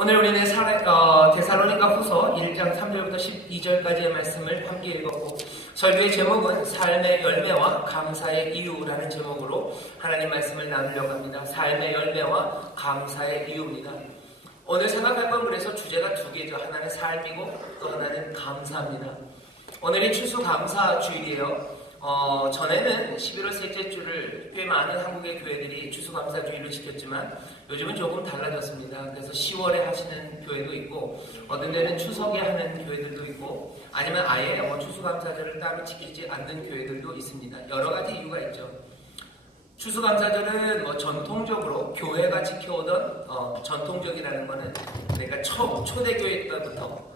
오늘 우리는 데살로니가 후서 1장 3절부터 12절까지의 말씀을 함께 읽었고, 설교의 제목은 삶의 열매와 감사의 이유라는 제목으로 하나님 말씀을 나누려고 합니다. 삶의 열매와 감사의 이유입니다. 오늘 생각할 건 그래서 주제가 두 개죠. 하나는 삶이고 또 하나는 감사입니다. 오늘이 추수감사주일이에요. 전에는 11월 셋째 주를 꽤 많은 한국의 교회들이 추수감사주일로 지켰지만 요즘은 조금 달라졌습니다. 그래서 10월에 하시는 교회도 있고, 어떤 데는 추석에 하는 교회들도 있고, 아니면 아예 추수감사절을 따로 지키지 않는 교회들도 있습니다. 여러 가지 이유가 있죠. 추수감사절은 전통적으로 교회가 지켜오던 전통적이라는 거는, 그러니까 초대교회 때부터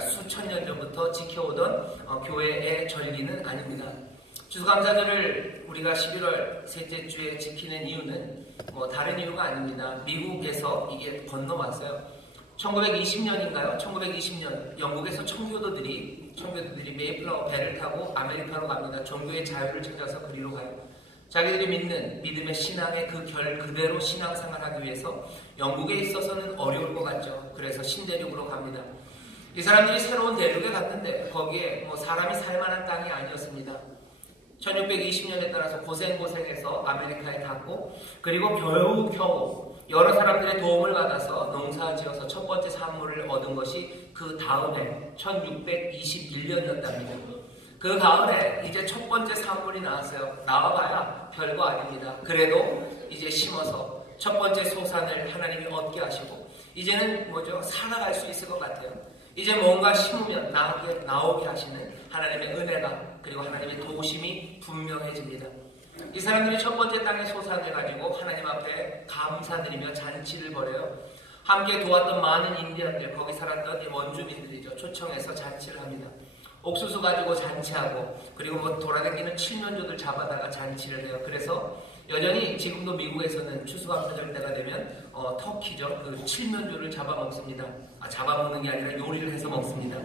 수천 년 전부터 지켜오던 교회의 전리는 아닙니다. 추수감사절을 우리가 11월 셋째 주에 지키는 이유는 다른 이유가 아닙니다. 미국에서 이게 건너왔어요. 1920년인가요? 1920년 영국에서 청교도들이 메이플라워 배를 타고 아메리카로 갑니다. 종교의 자유를 찾아서 그리로 가요. 자기들이 믿는 믿음의 신앙의 그 결 그대로 신앙생활하기 위해서 영국에 있어서는 어려울 것 같죠. 그래서 신대륙으로 갑니다. 이 사람들이 새로운 대륙에 갔는데 거기에 사람이 살만한 땅이 아니었습니다. 1620년에 따라서 고생해서 아메리카에 갔고, 그리고 겨우 여러 사람들의 도움을 받아서 농사지어서 첫 번째 산물을 얻은 것이 그 다음해 1621년이었답니다. 그 가을에 이제 첫 번째 산물이 나왔어요. 나와봐야 별거 아닙니다. 그래도 이제 심어서 첫 번째 소산을 하나님이 얻게 하시고, 이제는 살아갈 수 있을 것 같아요. 이제 뭔가 심으면 나오게 하시는 하나님의 은혜가, 그리고 하나님의 도우심이 분명해집니다. 이 사람들이 첫 번째 땅의 소산을 가지고 하나님 앞에 감사드리며 잔치를 벌여요. 함께 도왔던 많은 인디언들, 거기 살았던 원주민들이죠. 초청해서 잔치를 합니다. 옥수수 가지고 잔치하고, 그리고 돌아다니는 칠면조들 잡아다가 잔치를 해요. 그래서 여전히 지금도 미국에서는 추수감사절 때가 되면 터키죠. 그 칠면조를 잡아먹습니다. 잡아먹는 게 아니라 요리를 해서 먹습니다.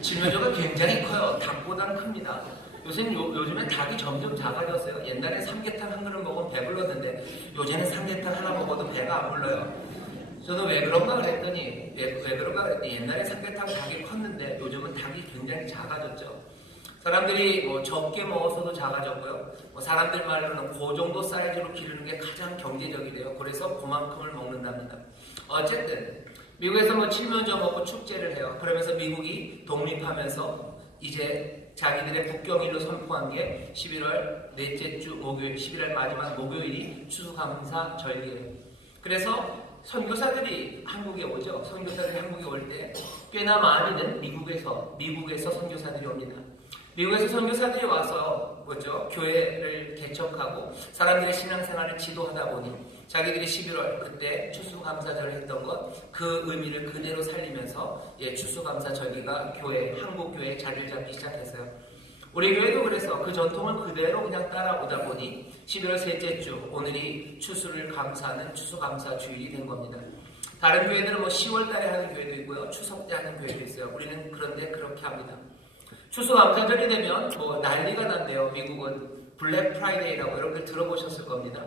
칠면조가 굉장히 커요. 닭보다는 큽니다. 요즘엔 닭이 점점 작아졌어요. 옛날에 삼계탕 한 그릇 먹으면 배불렀는데 요새는 삼계탕 하나 먹어도 배가 안 불러요. 저는 왜 그런가 그랬더니 옛날에 삼계탕 닭이 컸는데 요즘은 닭이 굉장히 작아졌죠. 사람들이 적게 먹어서도 작아졌고요. 사람들 말로는 그 정도 사이즈로 기르는 게 가장 경제적이래요. 그래서 그만큼을 먹는답니다. 어쨌든 미국에서 칠면조 먹고 축제를 해요. 그러면서 미국이 독립하면서 이제 자기들의 국경일로 선포한 게 11월 넷째 주 목요일, 11월 마지막 목요일이 추수감사절이에요. 그래서 선교사들이 한국에 오죠. 선교사들이 한국에 올 때 꽤나 많이는 미국에서 선교사들이 옵니다. 미국에서 선교사들이 와서 교회를 개척하고 사람들의 신앙생활을 지도하다 보니 자기들이 11월 그때 추수감사절을 했던 것, 그 의미를 그대로 살리면서 추수감사절기가 한국교회에 자리를 잡기 시작했어요. 우리 교회도 그래서 그 전통을 그대로 그냥 따라오다 보니 11월 셋째 주, 오늘이 추수를 감사하는 추수감사주일이 된 겁니다. 다른 교회들은 10월 달에 하는 교회도 있고요. 추석 때 하는 교회도 있어요. 우리는 그런데 그렇게 합니다. 추수감사절이 되면 난리가 난대요. 미국은 블랙 프라이데이라고 여러분들 들어보셨을 겁니다.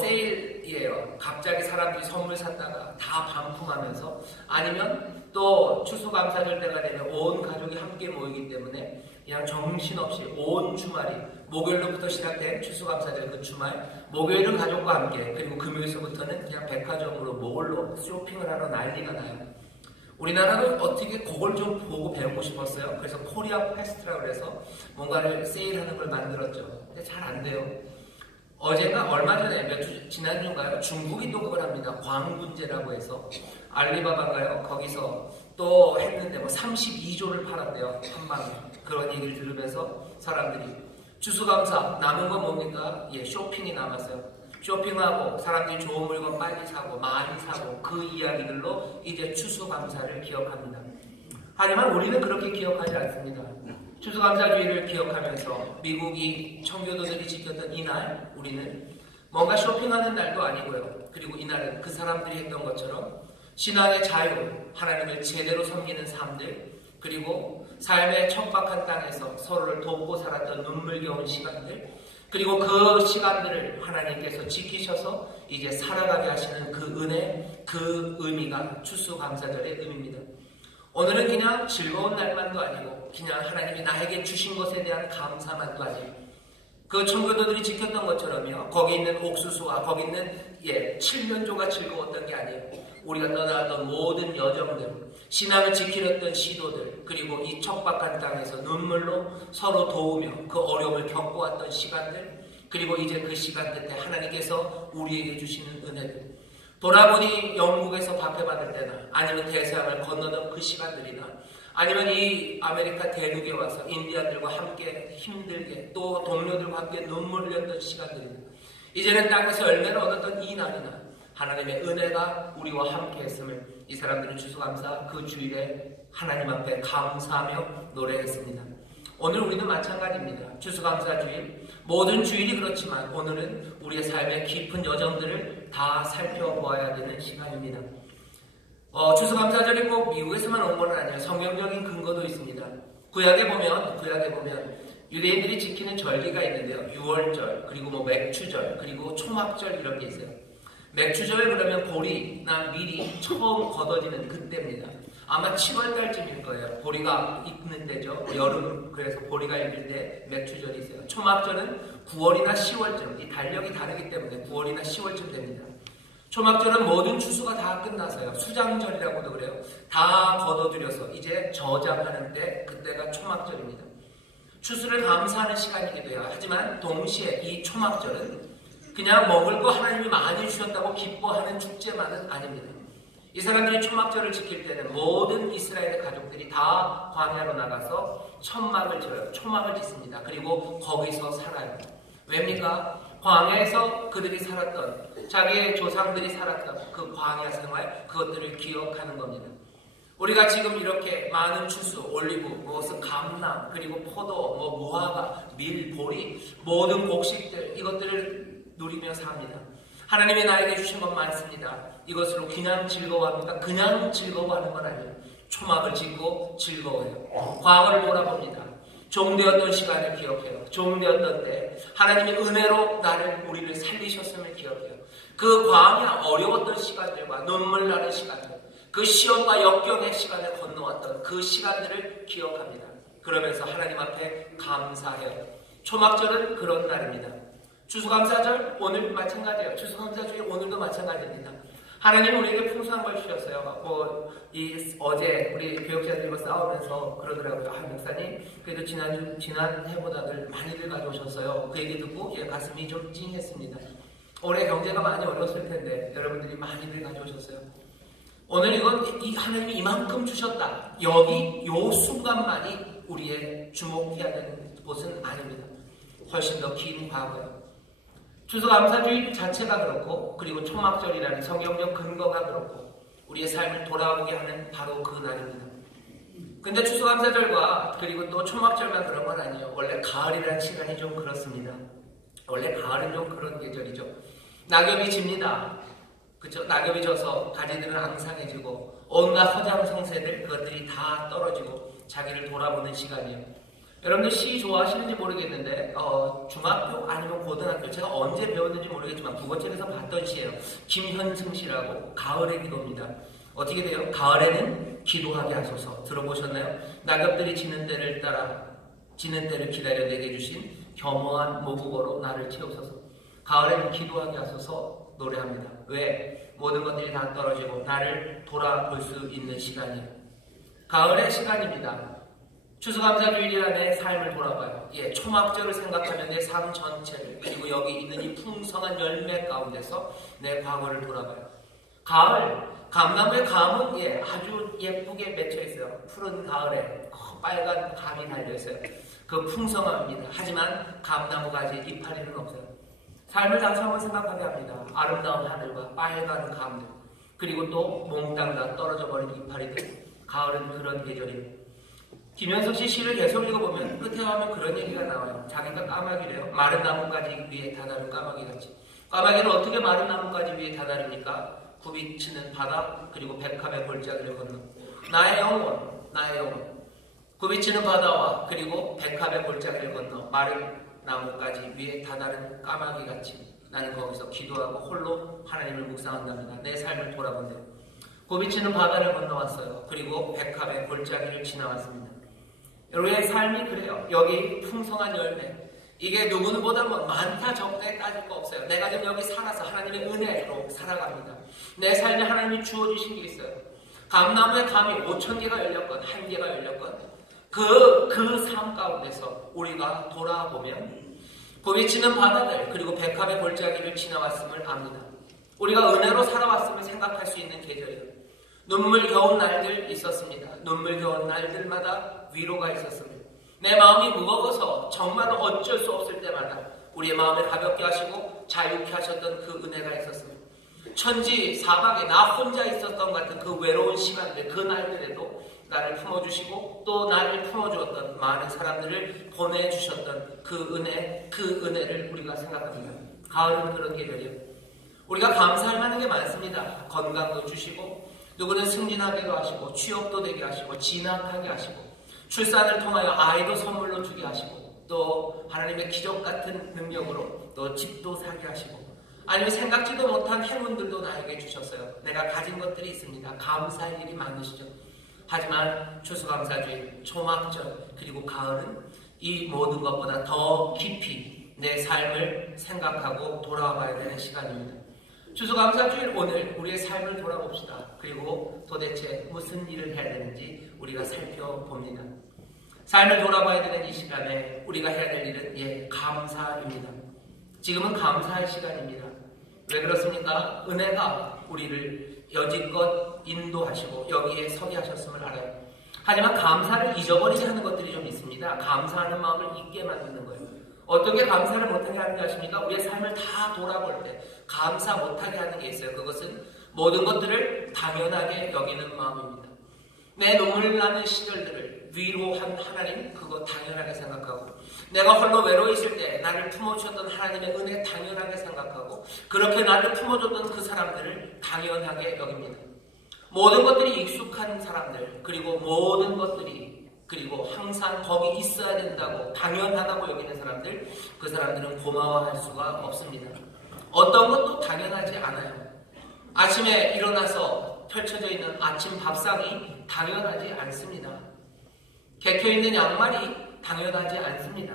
세일이에요. 갑자기 사람들이 선물 샀다가 다 반품하면서, 아니면 또 추수감사절 때가 되면 온 가족이 함께 모이기 때문에 그냥 정신없이 온 주말이, 목요일로부터 시작된 추수감사절 그 주말, 목요일은 가족과 함께, 그리고 금요일서부터는 그냥 백화점으로 몰로 쇼핑을 하러 난리가 나요. 우리나라는 어떻게 그걸 좀 보고 배우고 싶었어요. 그래서 코리아 페스트라고 해서 뭔가를 세일하는 걸 만들었죠. 근데 잘 안 돼요. 얼마 전에 지난주인가요? 중국이 또 그걸 합니다. 광군제라고 해서 알리바바인가요? 거기서 또 했는데 32조를 팔았대요. 한 방에. 그런 얘기를 들으면서 사람들이 추수감사 남은 건 뭡니까? 쇼핑이 남았어요. 쇼핑하고 사람들이 좋은 물건 빨리 사고 많이 사고 그 이야기들로 이제 추수감사를 기억합니다. 하지만 우리는 그렇게 기억하지 않습니다. 추수감사주의를 기억하면서 미국이 청교도들이 지켰던 이날, 우리는 뭔가 쇼핑하는 날도 아니고요. 그리고 이날은 그 사람들이 했던 것처럼 신앙의 자유, 하나님을 제대로 섬기는 삶들, 그리고 삶의 척박한 땅에서 서로를 돕고 살았던 눈물겨운 시간들, 그리고 그 시간들을 하나님께서 지키셔서 이제 살아가게 하시는 그 은혜, 그 의미가 추수감사절의 의미입니다. 오늘은 그냥 즐거운 날만도 아니고 그냥 하나님이 나에게 주신 것에 대한 감사만도 아니고 그 청교도들이 지켰던 것처럼요. 거기 있는 옥수수와 거기 있는 칠면조가 즐거웠던 게 아니에요. 우리가 떠나갔던 모든 여정들, 신앙을 지키렸던 시도들, 그리고 이 척박한 땅에서 눈물로 서로 도우며 그 어려움을 겪어왔던 시간들, 그리고 이제 그 시간 끝에 하나님께서 우리에게 주시는 은혜들, 돌아보니 영국에서 밥해받을 때나 아니면 대서양을 건너던 그 시간들이나 아니면 이 아메리카 대륙에 와서 인디안들과 함께 힘들게 또 동료들과 함께 눈물 흘렸던 시간들이나 이제는 땅에서 열매를 얻었던 이 날이나 하나님의 은혜가 우리와 함께 했음을 이 사람들은 추수감사 그 주일에 하나님 앞에 감사하며 노래했습니다. 오늘 우리도 마찬가지입니다. 추수감사 주일, 모든 주일이 그렇지만 오늘은 우리의 삶의 깊은 여정들을 다 살펴보아야 되는 시간입니다. 추수감사절이 꼭 미국에서만 온 건 아니에요. 성경적인 근거도 있습니다. 구약에 보면 유대인들이 지키는 절기가 있는데요. 유월절, 그리고 맥추절, 그리고 초막절 이런 게 있어요. 맥추절 그러면 보리나 밀이 처음 걷어지는 그때입니다. 아마 7월달쯤일 거예요. 보리가 익는 때죠. 여름, 그래서 보리가 익을 때 맥추절이 있어요. 초막절은 9월이나 10월쯤, 이 달력이 다르기 때문에 9월이나 10월쯤 됩니다. 초막절은 모든 추수가 다 끝나서요. 수장절이라고도 그래요. 다 걷어들여서 이제 저장하는 때, 그때가 초막절입니다. 추수를 감사하는 시간이기도 해요. 하지만 동시에 이 초막절은 그냥 먹을 거 하나님이 많이 주셨다고 기뻐하는 축제만은 아닙니다. 이 사람들이 초막절을 지킬 때는 모든 이스라엘의 가족들이 다 광야로 나가서 천막을 쳐요. 초막을 짓습니다. 그리고 거기서 살아요. 왜입니까? 광야에서 그들이 살았던, 자기의 조상들이 살았던 그 광야 생활, 그것들을 기억하는 겁니다. 우리가 지금 이렇게 많은 추수, 올리브, 무슨 감람, 그리고 포도, 무화과, 밀, 보리, 모든 곡식들, 이것들을 누리며 삽니다. 하나님이 나에게 주신 것 많습니다. 이것으로 그냥 즐거워합니까? 그냥 즐거워하는 건 아니에요. 초막을 짓고 즐거워해요. 과거를 돌아봅니다. 종되었던 시간을 기억해요. 종되었던 때 하나님의 은혜로 우리를 살리셨음을 기억해요. 그 광야 어려웠던 시간들과 눈물 나는 시간들, 그 시험과 역경의 시간을 건너왔던 그 시간들을 기억합니다. 그러면서 하나님 앞에 감사해요. 초막절은 그런 날입니다. 추수감사절 오늘 마찬가지예요. 추수감사주일 오늘도 마찬가지입니다. 하나님 우리에게 풍성한 걸 주셨어요. 어제 우리 교역자들과 싸우면서 그러더라고요. 목사님 그래도 지난 해보다들 많이들 가져오셨어요. 그 얘기 듣고 가슴이 좀 찡했습니다. 올해 경제가 많이 어려웠을 텐데 여러분들이 많이들 가져오셨어요. 오늘 이 하나님이 이만큼 주셨다. 여기 요 순간만이 우리의 주목해야 되는 곳은 아닙니다. 훨씬 더 긴 과거요. 추수감사주일 자체가 그렇고 그리고 초막절이라는 성경적 근거가 그렇고 우리의 삶을 돌아보게 하는 바로 그 날입니다. 근데 추수감사절과 그리고 또 초막절만 그런 건 아니에요. 원래 가을이라는 시간이 좀 그렇습니다. 원래 가을은 좀 그런 계절이죠. 낙엽이 집니다. 그쵸? 낙엽이 져서 가지들은 앙상해지고 온갖 허장성세들 그것들이 다 떨어지고 자기를 돌아보는 시간이에요. 여러분들 시 좋아하시는지 모르겠는데 중학교 아니면 고등학교 제가 언제 배웠는지 모르겠지만 국어책에서 봤던 시예요. 김현승 시라고 가을의 기도입니다. 어떻게 돼요? 가을에는 기도하게 하소서. 들어보셨나요? 낙엽들이 지는 때를 기다려 내게 주신 겸허한 모국어로 나를 채우소서. 가을에는 기도하게 하소서 노래합니다. 왜? 모든 것들이 다 떨어지고 나를 돌아볼 수 있는 시간이에요. 가을의 시간입니다. 추수감사주일이라 내 삶을 돌아봐요. 초막절을 생각하면 내 삶 전체를 그리고 여기 있는 이 풍성한 열매 가운데서 내 과거를 돌아봐요. 가을, 감나무의 감은 아주 예쁘게 맺혀 있어요. 푸른 가을에 빨간 감이 달려 있어요. 그 풍성함입니다. 하지만 감나무 가지에 이파리는 없어요. 삶을 다시 한번 생각하게 합니다. 아름다운 하늘과 빨간 감들 그리고 또 몽땅 다 떨어져 버린 이파리들. 가을은 그런 계절이에요. 김현석 씨 시를 계속 읽어보면 끝에 가면 그런 얘기가 나와요. 자기가 까마귀래요. 마른 나뭇가지 위에 다다른 까마귀같이. 까마귀는 어떻게 마른 나뭇가지 위에 다다릅니까? 굽이치는 바다 그리고 백합의 골짜기를 건너. 나의 영혼. 굽이치는 바다와 그리고 백합의 골짜기를 건너 마른 나뭇가지 위에 다다른 까마귀같이 나는 거기서 기도하고 홀로 하나님을 묵상한답니다. 내 삶을 돌아본대요. 고비치는 바다를 건너왔어요. 그리고 백합의 골짜기를 지나왔습니다. 여러분의 삶이 그래요. 여기 풍성한 열매, 이게 누구보다 많다 적다에 따질 거 없어요. 내가 지금 여기 살아서 하나님의 은혜로 살아갑니다. 내 삶에 하나님이 주어주신 게 있어요. 감나무에 감이 5,000개가 열렸건 1개가 열렸건 그 삶 가운데서 우리가 돌아보면 고비치는 바다들 그리고 백합의 골짜기를 지나왔음을 압니다. 우리가 은혜로 살아왔음을 생각할 수 있는 계절이에요. 눈물겨운 날들 있었습니다. 눈물겨운 날들마다 위로가 있었습니다. 내 마음이 무거워서 정말 어쩔 수 없을 때마다 우리의 마음을 가볍게 하시고 자유케 하셨던 그 은혜가 있었습니다. 천지 사막에 나 혼자 있었던 같은 그 외로운 시간들, 그 날들에도 나를 품어주시고 또 나를 품어주었던 많은 사람들을 보내주셨던 그 은혜를 우리가 생각합니다. 가을은 그런 계절이에요. 우리가 감사할 만한 게 많습니다. 건강도 주시고 누구는 승진하게도 하시고 취업도 되게 하시고 진학하게 하시고 출산을 통하여 아이도 선물로 주게 하시고 또 하나님의 기적 같은 능력으로 또 집도 사게 하시고 아니면 생각지도 못한 행운들도 나에게 주셨어요. 내가 가진 것들이 있습니다. 감사할 일이 많으시죠. 하지만 추수감사주일, 초막절 그리고 가을은 이 모든 것보다 더 깊이 내 삶을 생각하고 돌아와 봐야 되는 시간입니다. 추수감사주일 오늘 우리의 삶을 돌아봅시다. 그리고 도대체 무슨 일을 해야 되는지 우리가 살펴봅니다. 삶을 돌아봐야 되는 이 시간에 우리가 해야 될 일은 감사입니다. 지금은 감사할 시간입니다. 왜 그렇습니까? 은혜가 우리를 여지껏 인도하시고 여기에 서게 하셨음을 알아요. 하지만 감사를 잊어버리게 하는 것들이 좀 있습니다. 감사하는 마음을 잊게 만드는 거예요. 어떻게 감사를 못하게 하는지 아십니까? 우리의 삶을 다 돌아볼 때 감사 못하게 하는 게 있어요. 그것은 모든 것들을 당연하게 여기는 마음입니다. 내 눈물 나는 시절들을 위로한 하나님, 그거 당연하게 생각하고 내가 홀로 외로워 있을 때 나를 품어주셨던 하나님의 은혜 당연하게 생각하고 그렇게 나를 품어줬던 그 사람들을 당연하게 여깁니다. 모든 것들이 익숙한 사람들 그리고 모든 것들이 그리고 항상 거기 있어야 된다고 당연하다고 여기는 사람들, 그 사람들은 고마워할 수가 없습니다. 어떤 것도 당연하지 않아요. 아침에 일어나서 펼쳐져 있는 아침 밥상이 당연하지 않습니다. 개켜있는 양말이 당연하지 않습니다.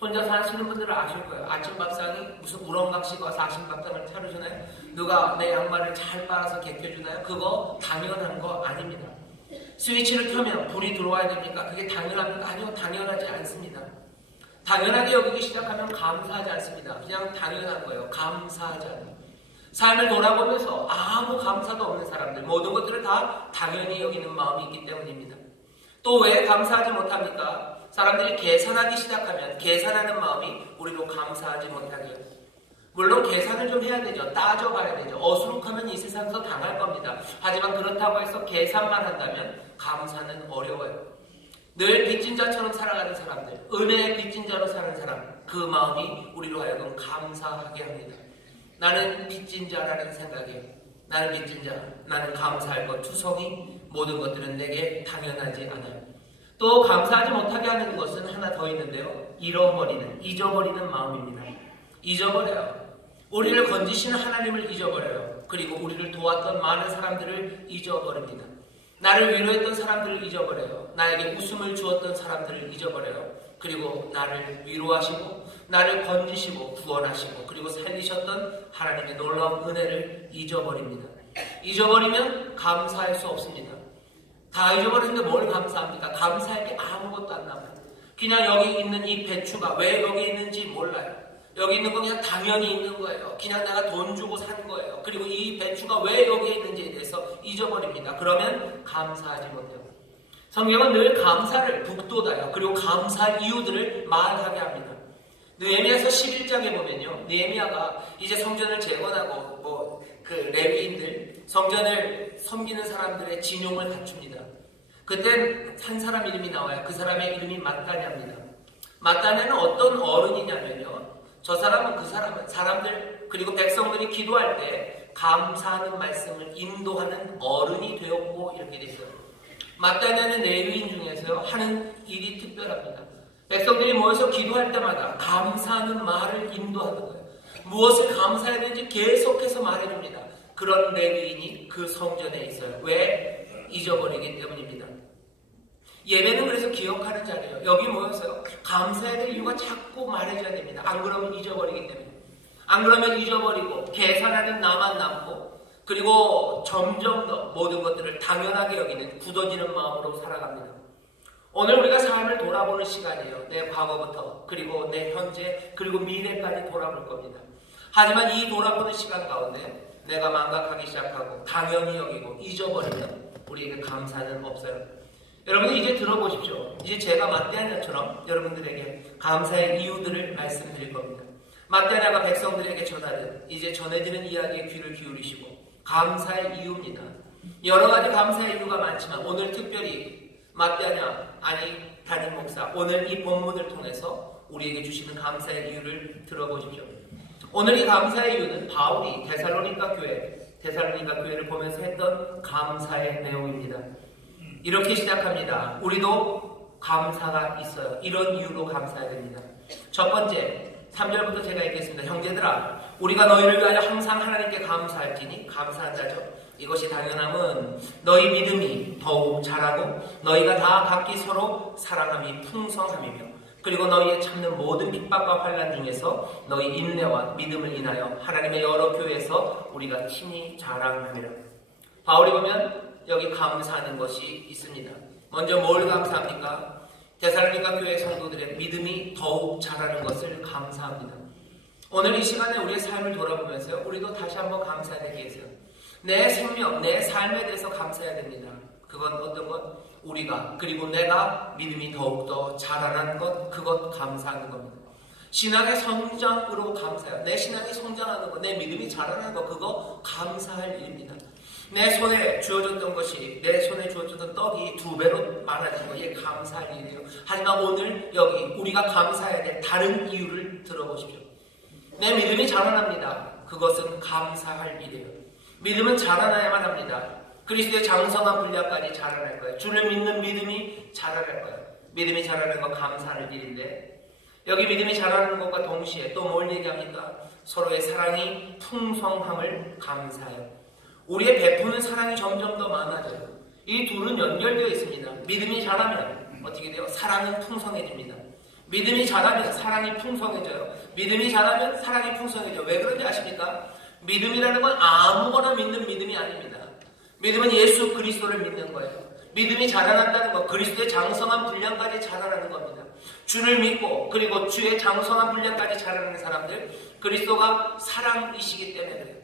혼자 사시는 분들은 아실 거예요. 아침 밥상이 무슨 우렁각시가 와서 아침 밥상을 차려주나요? 누가 내 양말을 잘 빨아서 개켜주나요? 그거 당연한 거 아닙니다. 스위치를 켜면 불이 들어와야 됩니까? 그게 당연합니까? 아니요, 당연하지 않습니다. 당연하게 여기기 시작하면 감사하지 않습니다. 그냥 당연한 거예요. 감사하지 않아요. 삶을 돌아보면서 아무 감사도 없는 사람들, 모든 것들을 다 당연히 여기는 마음이 있기 때문입니다. 또 왜 감사하지 못합니까? 사람들이 계산하기 시작하면 계산하는 마음이 우리도 감사하지 못하게 해요. 물론 계산을 좀 해야 되죠. 따져봐야 되죠. 어수룩하면 이 세상에서 당할 겁니다. 하지만 그렇다고 해서 계산만 한다면 감사는 어려워요. 늘 빚진 자처럼 살아가는 사람들, 은혜의 빚진 자로 사는 사람, 그 마음이 우리로 하여금 감사하게 합니다. 나는 빚진 자라는 생각이에요. 나는 빚진 자, 나는 감사할 것 투성이, 모든 것들은 내게 당연하지 않아요. 또 감사하지 못하게 하는 것은 하나 더 있는데요. 잊어버리는 마음입니다. 잊어버려요. 우리를 건지시는 하나님을 잊어버려요. 그리고 우리를 도왔던 많은 사람들을 잊어버립니다. 나를 위로했던 사람들을 잊어버려요. 나에게 웃음을 주었던 사람들을 잊어버려요. 그리고 나를 위로하시고 나를 건지시고 구원하시고 그리고 살리셨던 하나님의 놀라운 은혜를 잊어버립니다. 잊어버리면 감사할 수 없습니다. 다 잊어버리는데 뭘 감사합니까? 감사할 게 아무것도 안 남아요. 그냥 여기 있는 이 배추가 왜 여기 있는지 몰라요. 여기 있는 건 그냥 당연히 있는 거예요. 그냥 내가 돈 주고 산 거예요. 그리고 이 배추가 왜 여기에 있는지에 대해서 잊어버립니다. 그러면 감사하지 못해요. 성경은 늘 감사를 북돋아요. 그리고 감사할 이유들을 말하게 합니다. 느헤미야서 11장에 보면요. 느헤미야가 이제 성전을 재건하고 그 레위인들 성전을 섬기는 사람들의 진용을 갖춥니다. 그때 한 사람 이름이 나와요. 그 사람의 이름이 마따냐입니다. 마따냐는 어떤 어른이냐면요. 저 사람은 그 사람들 그리고 백성들이 기도할 때 감사하는 말씀을 인도하는 어른이 되었고 이렇게 됐어요. 마따냐는 레위인 중에서 하는 일이 특별합니다. 백성들이 모여서 기도할 때마다 감사하는 말을 인도하는 거예요. 무엇을 감사해야 되는지 계속해서 말해줍니다. 그런 레위인이 그 성전에 있어요. 왜? 잊어버리기 때문입니다. 예배는 그래서 기억하는 자리예요. 여기 모여서 감사해야 될 이유가 자꾸 말해줘야 됩니다. 안 그러면 잊어버리기 때문에. 안 그러면 잊어버리고 계산하는 나만 남고, 그리고 점점 더 모든 것들을 당연하게 여기는 굳어지는 마음으로 살아갑니다. 오늘 우리가 삶을 돌아보는 시간이에요. 내 과거부터, 그리고 내 현재, 그리고 미래까지 돌아볼 겁니다. 하지만 이 돌아보는 시간 가운데 내가 망각하기 시작하고 당연히 여기고 잊어버리면 우리에게 감사는 없어요. 여러분들 이제 들어보십시오. 이제 제가 마태아냐처럼 여러분들에게 감사의 이유들을 말씀드릴 겁니다. 마태아냐가 백성들에게 전하듯 이제 전해지는 이야기에 귀를 기울이시고, 감사의 이유입니다. 여러 가지 감사의 이유가 많지만 오늘 특별히 마태아냐 담임 목사 오늘 이 본문을 통해서 우리에게 주시는 감사의 이유를 들어보십시오. 오늘 이 감사의 이유는 바울이 데살로니가 교회를 보면서 했던 감사의 내용입니다. 이렇게 시작합니다. 우리도 감사가 있어요. 이런 이유로 감사해야 됩니다. 첫 번째, 3절부터 제가 읽겠습니다. 형제들아, 우리가 너희를 위하여 항상 하나님께 감사할지니 감사한다죠. 이것이 당연함은 너희 믿음이 더욱 자라고 너희가 다 각기 서로 사랑함이 풍성함이며, 그리고 너희의 참는 모든 핍박과 환난 중에서 너희 인내와 믿음을 인하여 하나님의 여러 교회에서 우리가 친히 자랑하리라. 바울이 보면 여기 감사하는 것이 있습니다. 먼저 뭘 감사합니까? 데살로니가 교회 성도들의 믿음이 더욱 자라는 것을 감사합니다. 오늘 이 시간에 우리의 삶을 돌아보면서요, 우리도 다시 한번 감사해야 되겠어요. 내 생명, 내 삶에 대해서 감사해야 됩니다. 그건 어떤 것? 우리가, 그리고 내가 믿음이 더욱더 자라는 것, 그것 감사하는 겁니다. 신앙의 성장으로 감사해요. 내 신앙이 성장하는 것, 내 믿음이 자라는 것, 그거 감사할 일입니다. 내 손에 주어졌던 것이, 내 손에 주어졌던 떡이 2배로 많아진 거, 이게 감사할 일이에요. 하지만 오늘 여기 우리가 감사해야 될 다른 이유를 들어보십시오. 내 믿음이 자라납니다. 그것은 감사할 일이에요. 믿음은 자라나야만 합니다. 그리스도의 장성한 분량까지 자라날 거예요. 주를 믿는 믿음이 자라날 거예요. 믿음이 자라는 건 감사할 일인데, 여기 믿음이 자라는 것과 동시에 또 뭘 얘기합니까? 서로의 사랑이 풍성함을 감사해요. 우리의 베푸는 사랑이 점점 더 많아져요. 이 둘은 연결되어 있습니다. 믿음이 자라면 어떻게 돼요? 사랑은 풍성해집니다. 믿음이 자라면 사랑이 풍성해져요. 믿음이 자라면 사랑이 풍성해져요. 왜 그런지 아십니까? 믿음이라는 건 아무거나 믿는 믿음이 아닙니다. 믿음은 예수 그리스도를 믿는 거예요. 믿음이 자라난다는 건 그리스도의 장성한 분량까지 자라나는 겁니다. 주를 믿고, 그리고 주의 장성한 분량까지 자라는 사람들, 그리스도가 사랑이시기 때문에 그래요.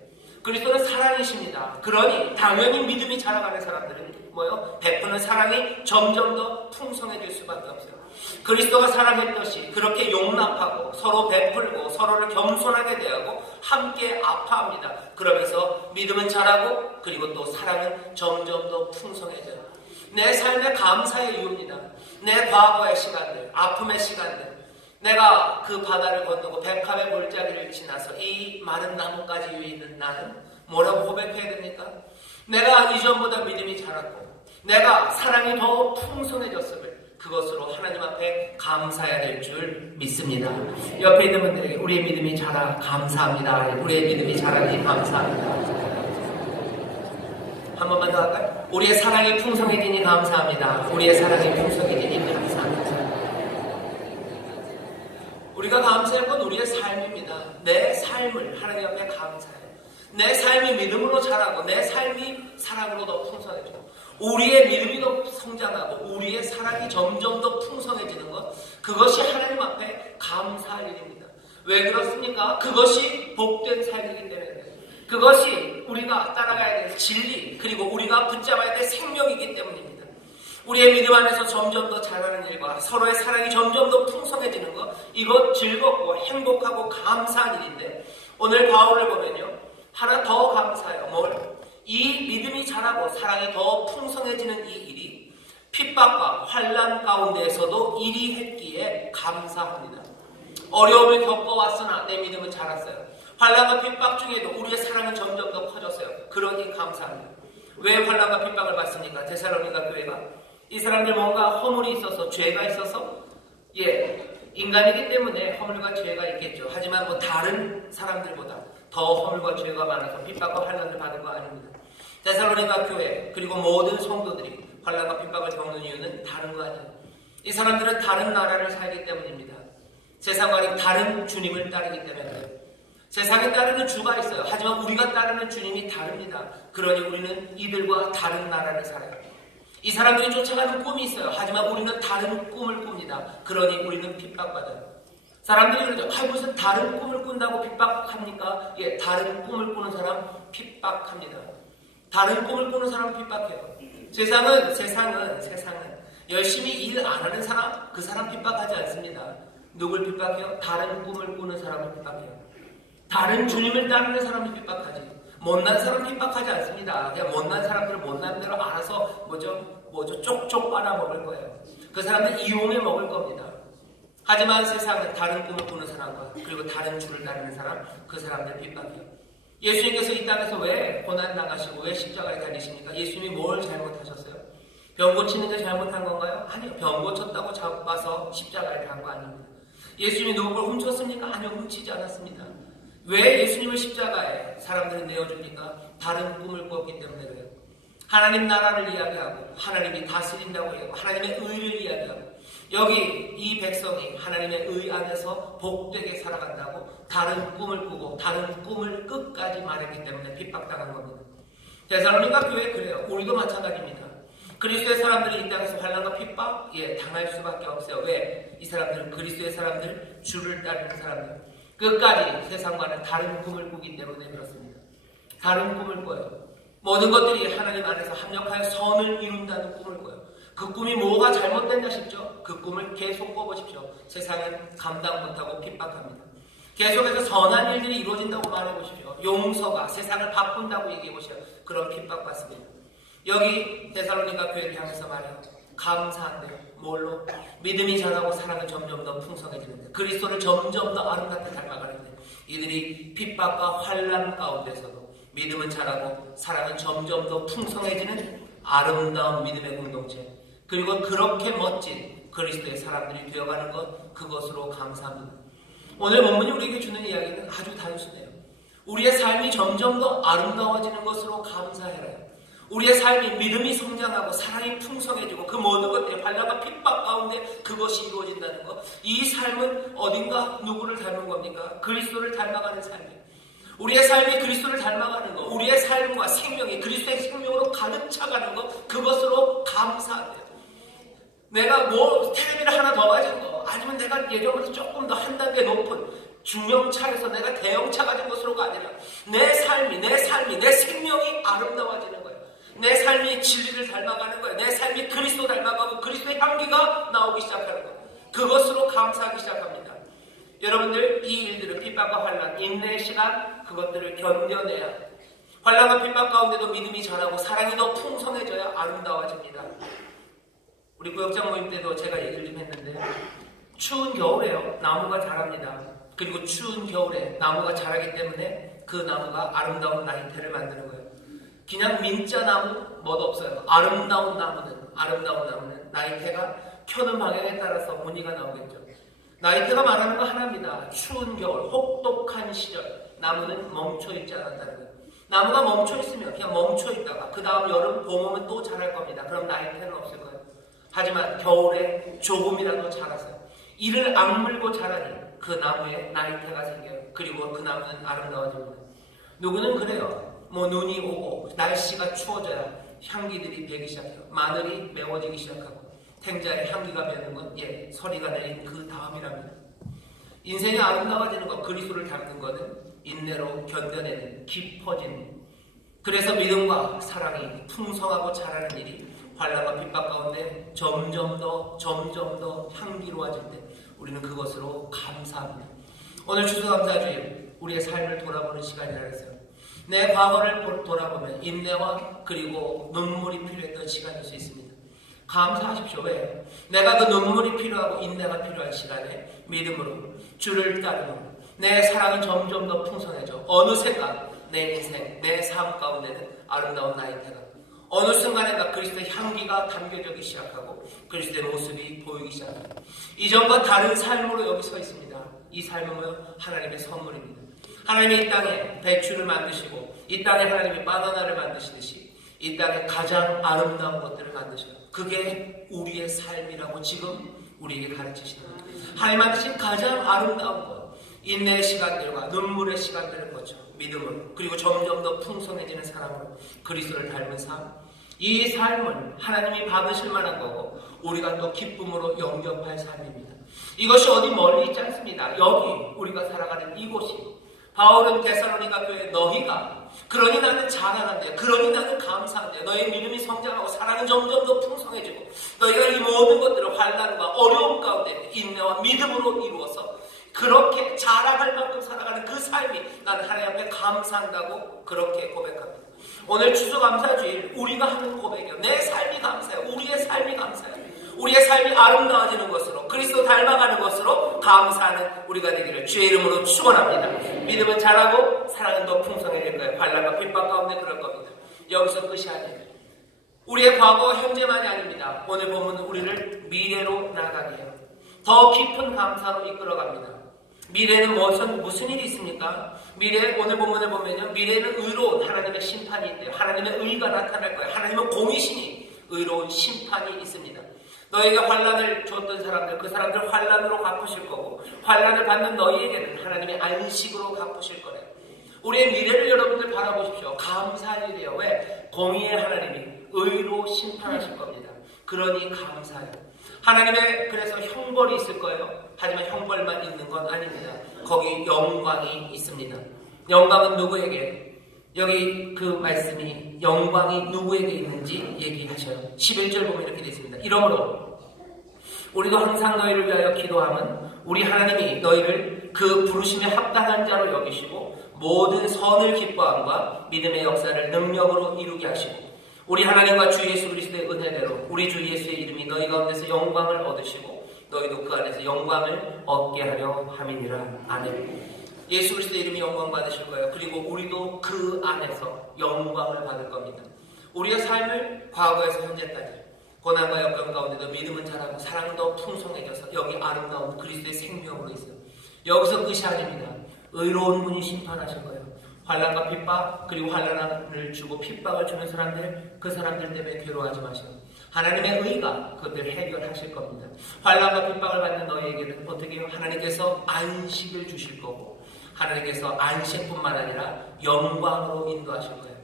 그리스도는 사랑이십니다. 그러니 당연히 믿음이 자라가는 사람들은 뭐예요? 베푸는 사랑이 점점 더 풍성해질 수밖에 없어요. 그리스도가 사랑했듯이 그렇게 용납하고 서로 베풀고 서로를 겸손하게 대하고 함께 아파합니다. 그러면서 믿음은 자라고, 그리고 또 사랑은 점점 더 풍성해져요. 내 삶의 감사의 이유입니다. 내 과거의 시간들, 아픔의 시간들, 내가 그 바다를 건너고 백합의 골짜기를 지나서 이 마른 나뭇가지 위에 있는 나는 뭐라고 고백해야 됩니까? 내가 이전보다 믿음이 자랐고 내가 사랑이 더 풍성해졌음을, 그것으로 하나님 앞에 감사해야 될 줄 믿습니다. 옆에 있는 분들에게 우리의 믿음이 자라 감사합니다. 우리의 믿음이 자라니 감사합니다. 한 번만 더 할까요? 우리의 사랑이 풍성해지니 감사합니다. 우리의 사랑이 풍성해지니 감사합니다. 우리가 감사할 건 우리의 삶입니다. 내 삶을 하나님 앞에 감사해요. 내 삶이 믿음으로 자라고 내 삶이 사랑으로 더 풍성해져. 우리의 믿음이 더 성장하고 우리의 사랑이 점점 더 풍성해지는 것, 그것이 하나님 앞에 감사할 일입니다. 왜 그렇습니까? 그것이 복된 삶이기 때문에 그래요. 그것이 우리가 따라가야 될 진리, 그리고 우리가 붙잡아야 될 생명이기 때문입니다. 우리의 믿음 안에서 점점 더 자라는 일과 서로의 사랑이 점점 더 풍성해지는 것, 이것 즐겁고 행복하고 감사한 일인데, 오늘 바울을 보면요, 하나 더 감사해요. 뭘? 이 믿음이 자라고 사랑이 더 풍성해지는 이 일이 핍박과 환난 가운데에서도 일이 했기에 감사합니다. 어려움을 겪어왔으나 내 믿음은 자랐어요. 환난과 핍박 중에도 우리의 사랑은 점점 더 커졌어요. 그러니 감사합니다. 왜 환난과 핍박을 받습니까? 데살로니가 교회가 이 사람들 뭔가 허물이 있어서, 죄가 있어서 인간이기 때문에 허물과 죄가 있겠죠. 하지만 다른 사람들보다 더 허물과 죄가 많아서 핍박과 환난을 받은 거 아닙니다. 데살로니가 교회 그리고 모든 성도들이 환난과 핍박을 겪는 이유는 다른 거 아니에요. 이 사람들은 다른 나라를 살기 때문입니다. 세상과는 다른 주님을 따르기 때문에 세상에 따르는 주가 있어요. 하지만 우리가 따르는 주님이 다릅니다. 그러니 우리는 이들과 다른 나라를 살아요. 이 사람들이 쫓아가는 꿈이 있어요. 하지만 우리는 다른 꿈을 꿉니다. 그러니 우리는 핍박받아요. 사람들이 그러죠. 무슨 다른 꿈을 꾼다고 핍박합니까? 다른 꿈을 꾸는 사람 핍박합니다. 다른 꿈을 꾸는 사람 핍박해요. 세상은 열심히 일 안 하는 사람, 그 사람 핍박하지 않습니다. 누굴 핍박해요? 다른 꿈을 꾸는 사람을 핍박해요. 다른 주님을 따르는 사람을 핍박하지. 못난 사람 핍박하지 않습니다. 그냥 못난 사람들은 못난 대로 알아서 쪽쪽 빨아먹을 거예요. 그 사람들 이용해 먹을 겁니다. 하지만 세상은 다른 꿈을 꾸는 사람과 그리고 다른 주를 따르는 사람, 그 사람들 핍박해요. 예수님께서 이 땅에서 왜 고난당하시고 왜 십자가에 달리십니까? 예수님이 뭘 잘못하셨어요? 병 고치는 게 잘못한 건가요? 아니요. 병 고쳤다고 잡아서 십자가에 간 거 아닙니다. 예수님이 누굴 훔쳤습니까? 아니요. 훔치지 않았습니다. 왜 예수님을 십자가에 사람들은 내어줍니까? 다른 꿈을 꿨기 때문에 그래요. 하나님 나라를 이야기하고 하나님이 다스린다고 얘기하고 하나님의 의를 이야기하고 여기 이 백성이 하나님의 의 안에서 복되게 살아간다고 다른 꿈을 꾸고 다른 꿈을 끝까지 말했기 때문에 핍박당한 겁니다. 데살로니가 교회 그래요. 우리도 마찬가지입니다. 그리스도의 사람들이 이 땅에서 환난과 핍박 당할 수밖에 없어요. 왜? 이 사람들은 그리스도의 사람들, 주를 따르는 사람들 끝까지 세상과는 다른 꿈을 꾸기 때문에 그렇습니다. 다른 꿈을 꿔요. 모든 것들이 하나님 안에서 합력하여 선을 이룬다는 꿈을 꿔요. 그 꿈이 뭐가 잘못됐나 싶죠? 그 꿈을 계속 꿔보십시오. 세상은 감당 못하고 핍박합니다. 계속해서 선한 일들이 이루어진다고 말해보십시오. 용서가 세상을 바꾼다고 얘기해보세요. 그런 핍박받습니다. 여기 데살로니가 교회를 향해서 말해요. 감사한데요. 뭘로? 믿음이 자라고 사랑은 점점 더 풍성해지는데 그리스도를 점점 더 아름답게 닮아가는데 이들이 핍박과 환난 가운데서도 믿음은 자라고 사랑은 점점 더 풍성해지는 아름다운 믿음의 공동체 그리고 그렇게 멋진 그리스도의 사람들이 되어가는 것 그것으로 감사합니다. 오늘 본문이 우리에게 주는 이야기는 아주 단순해요. 우리의 삶이 점점 더 아름다워지는 것으로 감사해라. 우리의 삶이 믿음이 성장하고 사랑이 풍성해지고 그 모든 것들이 환난과 핍박 가운데 그것이 이루어진다는 것. 이 삶은 어딘가 누구를 닮은 겁니까? 그리스도를 닮아가는 삶이에요. 우리의 삶이 그리스도를 닮아가는 것, 우리의 삶과 생명이 그리스도의 생명으로 가득 차가는 것, 그것으로 감사합니다. 내가 텔레비를 하나 더 가진 거, 아니면 내가 예전보다 조금 더 한 단계 높은 중형차에서 내가 대형차 가진 것으로가 아니라 내 삶이, 내 생명이 아름다워지는 거예요. 내 삶이 진리를 닮아가는 거예요. 내 삶이 그리스도 닮아가고 그리스도의 향기가 나오기 시작하는 거예요. 그것으로 감사하기 시작합니다. 여러분들 이 일들은 핍박과 환난, 인내의 시간 그것들을 견뎌내야 환난과 핍박 가운데도 믿음이 자라고 사랑이 더 풍성해져야 아름다워집니다. 우리 구역장 모임 때도 제가 얘기를 좀 했는데 추운 겨울에요. 나무가 자랍니다. 그리고 추운 겨울에 나무가 자라기 때문에 그 나무가 아름다운 나이테를 만드는 거예요. 그냥 민자나무 뭐도 없어요. 아름다운 나무는 나이테가 켜는 방향에 따라서 무늬가 나오겠죠. 나이테가 말하는 거 하나입니다. 추운 겨울, 혹독한 시절 나무는 멈춰있지 않았다는 거예요. 나무가 멈춰있으면 그냥 멈춰있다가 그 다음 여름, 봄 오면 또 자랄 겁니다. 그럼 나이테는 없을 거예요. 하지만 겨울에 조금이라도 자라서 이를 악물고 자라니 그 나무에 나이테가 생겨요. 그리고 그 나무는 아름다워집니다. 누구는 그래요. 눈이 오고 날씨가 추워져야 향기들이 배기 시작해요. 마늘이 매워지기 시작하고 탱자의 향기가 배는 건 서리가 내린 그 다음이랍니다. 인생이 아름다워지는 것, 그리스도를 닮는 것은 인내로 견뎌내는 깊어지는 그래서 믿음과 사랑이 풍성하고 자라는 일이 환난과 핍박 가운데 점점 더 향기로워질 때 우리는 그것으로 감사합니다. 오늘 추수감사주일 우리의 삶을 돌아보는 시간이라 했어요. 내 과거를 돌아보면 인내와 그리고 눈물이 필요했던 시간일 수 있습니다. 감사하십시오. 왜? 내가 그 눈물이 필요하고 인내가 필요한 시간에 믿음으로 주를 따르고 내 사랑은 점점 더 풍성해져 어느새가 내 인생, 내 삶 가운데는 아름다운 나이테가 어느 순간인가 그리스도의 향기가 담겨지기 시작하고 그리스도의 모습이 보이기 시작합니다. 이전과 다른 삶으로 여기 서 있습니다. 이 삶은 하나님의 선물입니다. 하나님이 이 땅에 배추를 만드시고 이 땅에 하나님이 바나나를 만드시듯이 이 땅에 가장 아름다운 것들을 만드셔요. 그게 우리의 삶이라고 지금 우리에게 가르치시는 거예요. 하나님 만드신 가장 아름다운 것, 인내의 시간들과 눈물의 시간들을 거쳐 믿음으로 그리고 점점 더 풍성해지는 사랑으로 그리스도를 닮은 삶, 이 삶은 하나님이 받으실 만한 거고 우리가 또 기쁨으로 영접할 삶입니다. 이것이 어디 멀리 있지 않습니다. 여기 우리가 살아가는 이곳이 바울은 데살로니가 교회 너희가 그러니 나는 자랑한대, 그러니 나는 감사한대, 너의 믿음이 성장하고 사랑은 점점 더 풍성해지고 너희가 이 모든 것들을 환난과 어려움 가운데 인내와 믿음으로 이루어서 그렇게 자랑할 만큼 살아가는 그 삶이 나는 하나님 앞에 감사한다고 그렇게 고백합니다. 오늘 추수감사주일 우리가 하는 고백이요, 내 삶이 감사해요. 우리의 삶이 감사해요. 우리의 삶이 아름다워지는 것으로 그리스도 닮아가는 것으로 감사하는 우리가 되기를 주의 이름으로 축원합니다. 믿음은 자라고 사랑은 더 풍성해질 거예요. 환난과 핍박 가운데 그럴 겁니다. 여기서 끝이 아니에요. 우리의 과거 현재만이 아닙니다. 오늘 본문은 우리를 미래로 나아가게 해요. 더 깊은 감사로 이끌어갑니다. 미래는 무슨 일이 있습니까? 오늘 본문을 보면요, 미래에는 의로운 하나님의 심판이 있대요. 하나님의 의가 나타날 거예요. 하나님은 공의신이 의로운 심판이 있습니다. 너희에게 환난을 줬던 사람들, 그 사람들 환난으로 갚으실 거고 환난을 받는 너희에게는 하나님의 안식으로 갚으실 거래요. 우리의 미래를 여러분들 바라보십시오. 감사할 일이에요. 왜? 공의의 하나님이 의로 심판하실 겁니다. 그러니 감사해요. 하나님의 그래서 형벌이 있을 거예요. 하지만 형벌만 있는 건 아닙니다. 거기 영광이 있습니다. 영광은 누구에게? 여기 그 말씀이 영광이 누구에게 있는지 얘기하셔요. 11절 보면 이렇게 되어 있습니다. 이러므로 우리도 항상 너희를 위하여 기도함은 우리 하나님이 너희를 그 부르심에 합당한 자로 여기시고 모든 선을 기뻐함과 믿음의 역사를 능력으로 이루게 하시고 우리 하나님과 주 예수 그리스도의 은혜대로 우리 주 예수의 이름이 너희 가운데서 영광을 얻으시고 너희도 그 안에서 영광을 얻게 하려 함이니라. 아멘. 예수 그리스도의 이름이 영광 받으실 거예요. 그리고 우리도 그 안에서 영광을 받을 겁니다. 우리의 삶을 과거에서 현재까지 고난과 역경 가운데도 믿음은 자라고 사랑은 더 풍성해져서 여기 아름다운 그리스도의 생명으로 있어요. 여기서 끝이 아닙니다. 의로운 분이 심판하실 거예요. 환난과 핍박, 그리고 환난을 주고 핍박을 주는 사람들, 그 사람들 때문에 괴로워하지 마시고 하나님의 의가 그것들을 해결하실 겁니다. 환난과 핍박을 받는 너희에게는 어떻게 해요? 하나님께서 안식을 주실 거고 하나님께서 안식뿐만 아니라 영광으로 인도하실 거예요.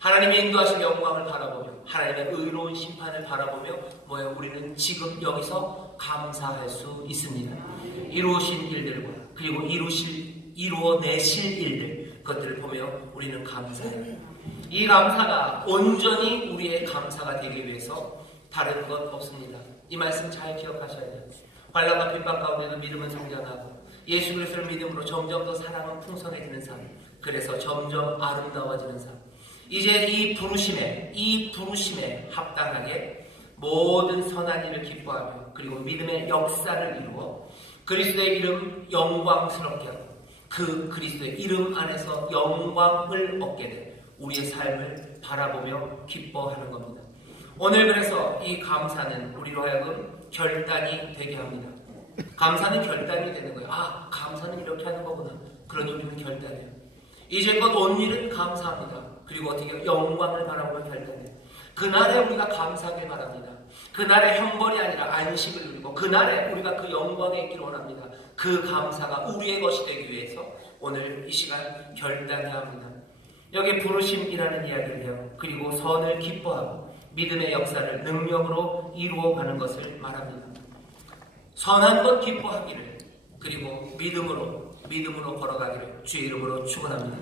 하나님의 인도하신 영광을 바라보며 하나님의 의로운 심판을 바라보며 뭐예요? 우리는 지금 여기서 감사할 수 있습니다. 이루신 일들과 그리고 이루어내실 일들, 그것들을 보며 우리는 감사해요. 이 감사가 온전히 우리의 감사가 되기 위해서 다른 것 없습니다. 이 말씀 잘 기억하셔야 돼요. 환난과 핍박 가운데도 믿음은 성장하고 예수 그리스도를 믿음으로 점점 더 사랑은 풍성해지는 삶, 그래서 점점 아름다워지는 삶. 이제 이 부르심에 합당하게 모든 선한 일을 기뻐하며 그리고 믿음의 역사를 이루어 그리스도의 이름 영광스럽게 하고 그 그리스도의 이름 안에서 영광을 얻게 된 우리의 삶을 바라보며 기뻐하는 겁니다. 오늘 그래서 이 감사는 우리로 하여금 결단이 되게 합니다. 감사는 결단이 되는 거예요. 아, 감사는 이렇게 하는 거구나. 그러니 우리는 결단해요. 이제껏 온 일은 감사합니다. 그리고 어떻게 영광을 바라보며 결단해요. 그날에 우리가 감사하길 바랍니다. 그날의 형벌이 아니라 안식을 누리고 그날에 우리가 그 영광에 있기를 원합니다. 그 감사가 우리의 것이 되기 위해서 오늘 이 시간 결단해야 합니다. 여기 부르심이라는 이야기를 해요. 그리고 선을 기뻐하고 믿음의 역사를 능력으로 이루어가는 것을 말합니다. 선한 것 기뻐하기를 그리고 믿음으로 걸어가기를 주의 이름으로 축원합니다.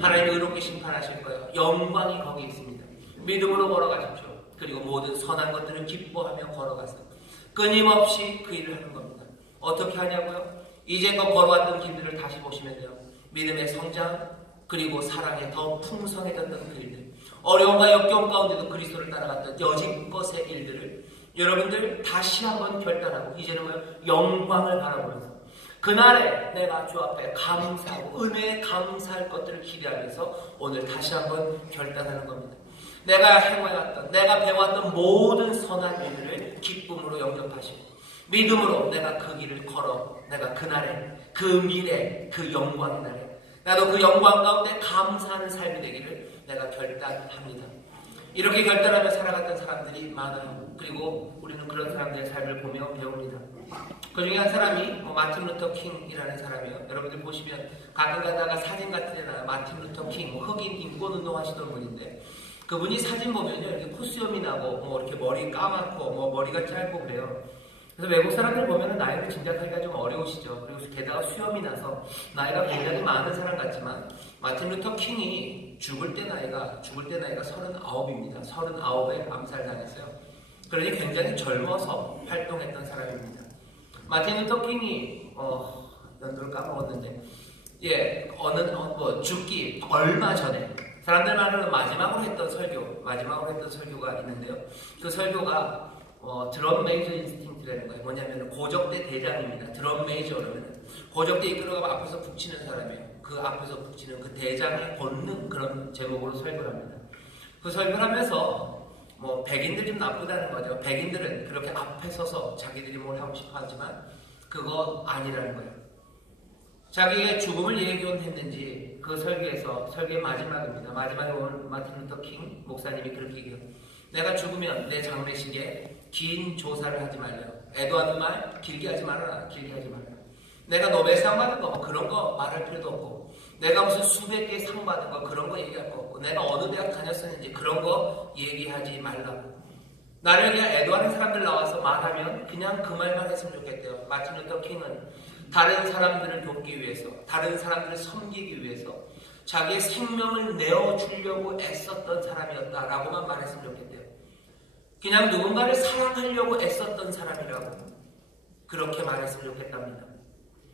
하나님 의롭게 심판하실 거예요. 영광이 거기 있습니다. 믿음으로 걸어가십시오. 그리고 모든 선한 것들을 기뻐하며 걸어가서 끊임없이 그 일을 하는 겁니다. 어떻게 하냐고요? 이제껏 걸어왔던 길들을 다시 보시면요, 믿음의 성장 그리고 사랑에 더 풍성해졌던 그 일들, 어려움과 역경 가운데도 그리스도를 따라갔던 여지껏의 일들을 여러분들 다시 한번 결단하고 이제는 영광을 바라보면서 그날에 내가 주 앞에 감사하고 은혜에 감사할 것들을 기대하면서 오늘 다시 한번 결단하는 겁니다. 내가 행해왔던, 내가 배워왔던 모든 선한 일들을 기쁨으로 영접하시고 믿음으로 내가 그 길을 걸어 내가 그날에 그 미래 그 영광의 날에 나도 그 영광 가운데 감사하는 삶이 되기를 내가 결단합니다. 이렇게 결단하며 살아갔던 사람들이 많아요. 그리고 우리는 그런 사람들의 삶을 보며 배웁니다. 그 중에 한 사람이 마틴 루터 킹이라는 사람이에요. 여러분들 보시면 가끔 가다가 사진 같은 데 나와요. 마틴 루터 킹, 흑인 인권운동 하시던 분인데 그분이 사진 보면요, 이렇게 콧수염이 나고 이렇게 머리 까맣고 머리가 짧고 그래요. 그래서 외국 사람들 보면은 나이를 짐작하기가 좀 어려우시죠. 그리고 게다가 수염이 나서 나이가 굉장히 많은 사람 같지만 마틴 루터 킹이 죽을 때 나이가 39입니다. 39에 암살당했어요. 그러니 굉장히 젊어서 활동했던 사람입니다. 마틴 루터 킹이 연도를 까먹었는데 죽기 얼마 전에 사람들 말로는 마지막으로 했던 설교가 있는데요. 그 설교가 드럼 메이저 인스팅트라는 거예요. 뭐냐면 고적대 대장입니다. 드럼 메이저 그러면 고적대 이끌어가고 앞에서 북치는 사람이에요. 그 앞에서 북치는 그 대장의 본능, 그런 제목으로 설교를 합니다. 그 설교를 하면서 백인들 좀 나쁘다는 거죠. 백인들은 그렇게 앞에 서서 자기들이 뭘 하고 싶어 하지만 그거 아니라는 거예요. 자기의 죽음을 예견했는지 그 설교의 마지막입니다. 마지막에 오늘 마틴 루터 킹 목사님이 그렇게 얘기해요. 내가 죽으면 내 장례식에 긴 조사를 하지 말래요. 에드와드 말 길게 하지 말아라. 내가 노벨상 받은 거 그런 거 말할 필요도 없고, 내가 무슨 수백 개 상 받은 거 그런 거 얘기할 거 없고, 내가 어느 대학 다녔었는지 그런 거 얘기하지 말라고. 나를 그냥 애도하는 사람들 나와서 말하면 그냥 그 말만 했으면 좋겠대요. 마틴 루터 킹은 다른 사람들을 돕기 위해서, 다른 사람들을 섬기기 위해서 자기의 생명을 내어주려고 애썼던 사람이었다라고만 말했으면 좋겠대요. 그냥 누군가를 사랑하려고 애썼던 사람이라고 그렇게 말했으면 좋겠답니다.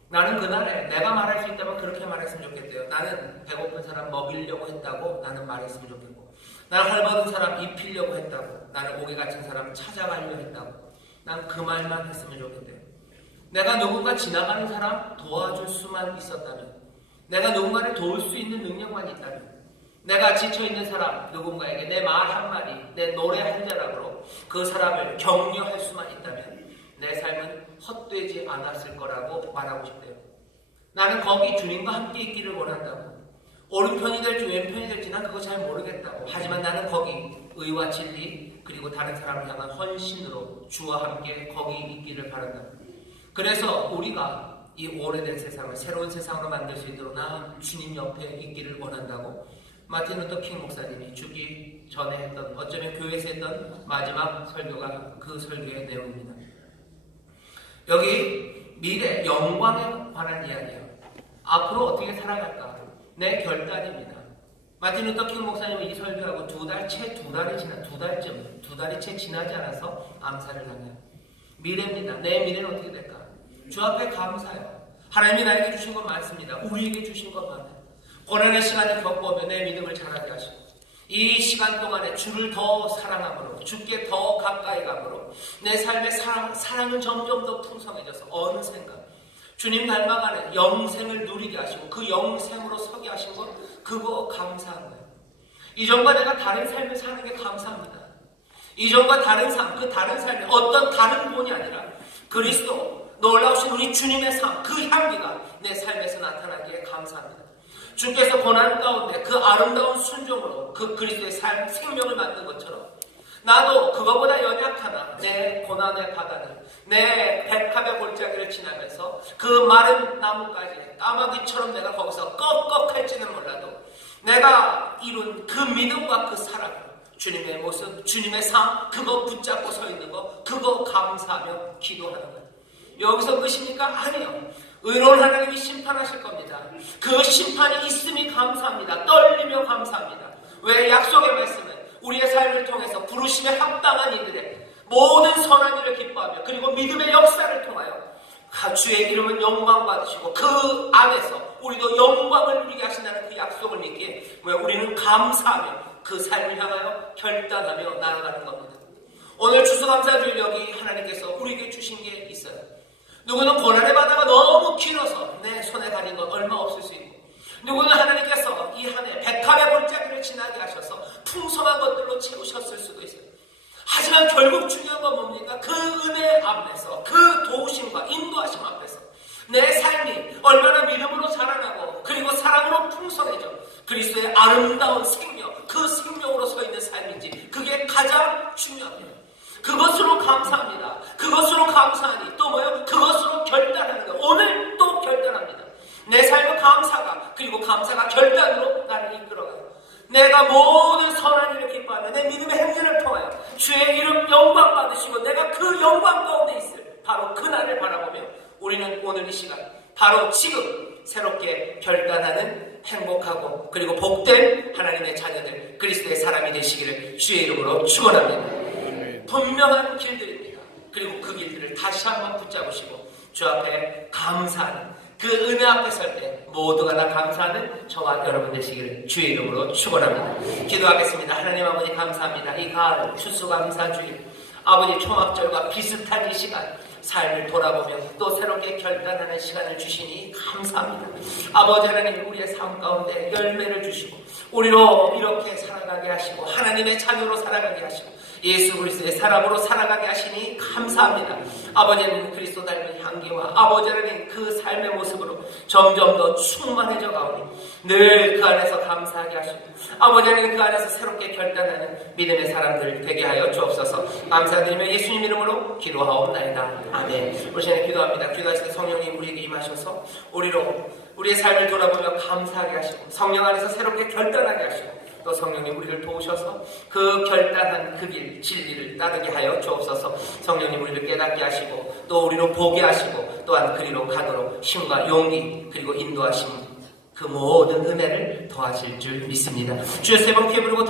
나는 그날에 내가 말할 수 있다면 그렇게 말했으면 좋겠대요. 나는 배고픈 사람 먹이려고 했다고 나는 말했으면 좋겠고, 나는 헐벗은 사람 입히려고 했다고, 나는 옥에 갇힌 사람 찾아가려고 했다고, 난 그 말만 했으면 좋겠대요. 내가 누군가 지나가는 사람 도와줄 수만 있었다면, 내가 누군가를 도울 수 있는 능력만 있다면, 내가 지쳐있는 사람 누군가에게 내 말 한마디, 내 노래 한 자락으로 그 사람을 격려할 수만 있다면 내 삶은 헛되지 않았을 거라고 말하고 싶대요. 나는 거기 주님과 함께 있기를 원한다고. 오른편이 될지 왼편이 될지 난 그거 잘 모르겠다고. 하지만 나는 거기 의와 진리 그리고 다른 사람을 향한 헌신으로 주와 함께 거기 있기를 바란다고. 그래서 우리가 이 오래된 세상을 새로운 세상으로 만들 수 있도록 나 주님 옆에 있기를 원한다고 마틴 루터 킹 목사님이 죽기 전에 했던, 어쩌면 교회에서 했던 마지막 설교가 그 설교의 내용입니다. 여기 미래 영광에 관한 이야기예요. 앞으로 어떻게 살아갈까? 내 결단입니다. 마틴 루터 킹 목사님은 이 설교하고 두 달이 채 지나지 않아서 암살을 당해요. 미래입니다. 내 미래는 어떻게 될까? 주 앞에 감사해요. 하나님이 나에게 주신 것 많습니다. 우리에게 주신 것 많아요. 고난의 시간을 겪어오며 내 믿음을 자라게 하시고, 이 시간 동안에 주를 더 사랑함으로, 주께 더 가까이 감으로 내 삶의 사랑은 점점 더 풍성해져서 어느샌가 주님 닮아가는 영생을 누리게 하시고 그 영생으로 서게 하신 것, 그거 감사한 거예요. 이전과 내가 다른 삶을 사는 게 감사합니다. 이전과 다른 삶, 그 다른 삶이 어떤 다른 본이 아니라 그리스도, 놀라우신 우리 주님의 삶, 그 향기가 내 삶에서 나타나기에 감사합니다. 주께서 고난 가운데 그 아름다운 순종으로 그 그리스도의 삶, 생명을 만든 것처럼 나도 그거보다 연약하나 내 고난의 바다는 내 백합의 골짜기를 지나면서 그 마른 나뭇가지에 까마귀처럼 내가 거기서 꺽꺽할지는 몰라도 내가 이룬 그 믿음과 그 사랑, 주님의 모습, 주님의 삶, 그거 붙잡고 서 있는 거, 그거 감사하며 기도하는 거예요. 여기서 끝입니까? 아니요. 의로운 하나님이 심판하실 겁니다. 그 심판이 있음이 감사합니다. 떨리며 감사합니다. 왜? 약속의 말씀은 우리의 삶을 통해서 부르심에 합당한 이들의 모든 선한 일을 기뻐하며 그리고 믿음의 역사를 통하여 주의 이름은 영광 받으시고 그 안에서 우리도 영광을 누리게 하신다는 그 약속을 믿기에 우리는 감사하며 그 삶을 향하여 결단하며 나아가는 겁니다. 오늘 추수감사주일 여기 하나님께서 우리에게 주신 게 있어요. 누구는 고난의 바다가 너무 길어서 내 손에 달린 건 얼마 없을 수 있고, 누구는 하나님께서 이 한 해 백합의 골짜기를 지나게 하셔서 풍성한 것들로 채우셨을 수도 있어요. 하지만 결국 중요한 건 뭡니까? 그 은혜 앞에서, 그 도우심과 인도하심 앞에서 내 삶이 얼마나 믿음으로 자라나고 그리고 사랑으로 풍성해져 그리스도의 아름다운 생명, 그 생명으로 서 있는 삶인지, 그게 가장 중요합니다. 그것으로 감사합니다. 그것으로 감사하니 또 뭐요? 그것으로 결단하는 거예요. 오늘 또 결단합니다. 내 삶의 감사가, 그리고 감사가 결단으로 나를 이끌어가요. 내가 모든 선한 일을 기뻐하며 내 믿음의 행진을 통하여 주의 이름 영광 받으시고 내가 그 영광 가운데 있을 바로 그날을 바라보며 우리는 오늘 이 시간 바로 지금 새롭게 결단하는 행복하고 그리고 복된 하나님의 자녀들, 그리스도의 사람이 되시기를 주의 이름으로 축원합니다. 분명한 길들입니다. 그리고 그 길들을 다시 한번 붙잡으시고 주 앞에 감사하는, 그 은혜 앞에 설 때 모두가 다 감사하는 저와 여러분 되시기를 주의 이름으로 축원합니다. 기도하겠습니다. 하나님 아버지 감사합니다. 이 가을 추수감사주일 아버지 초막절과 비슷한 이 시간 삶을 돌아보며 또 새롭게 결단하는 시간을 주시니 감사합니다. 아버지 하나님, 우리의 삶 가운데 열매를 주시고 우리로 이렇게 살아가게 하시고 하나님의 자녀로 살아가게 하시고 예수 그리스도의 사람으로 살아가게 하시니 감사합니다. 아버지는 그리스도 닮은 향기와 아버지 하나님 그 삶의 모습으로 점점 더 충만해져 가오니 늘 그 안에서 감사하게 하시고 아버지 하나님 그 안에서 새롭게 결단하는 믿음의 사람들 되게 하여 주옵소서. 감사드리며 예수님 이름으로 기도하옵나이다. 아멘. 우리 시간에 기도합니다. 기도하실 때 성령님 우리에게 임하셔서 우리의 삶을 돌아보며 감사하게 하시고 성령 안에서 새롭게 결단하게 하시고 또 성령님 우리를 도우셔서 그 결단한 그 길, 진리를 따르게 하여 주옵소서. 성령님 우리를 깨닫게 하시고 또 우리로 보게 하시고 또한 그리로 가도록 힘과 용기 그리고 인도하심 그 모든 은혜를 더하실 줄 믿습니다. 주여 세 번 크게 부르고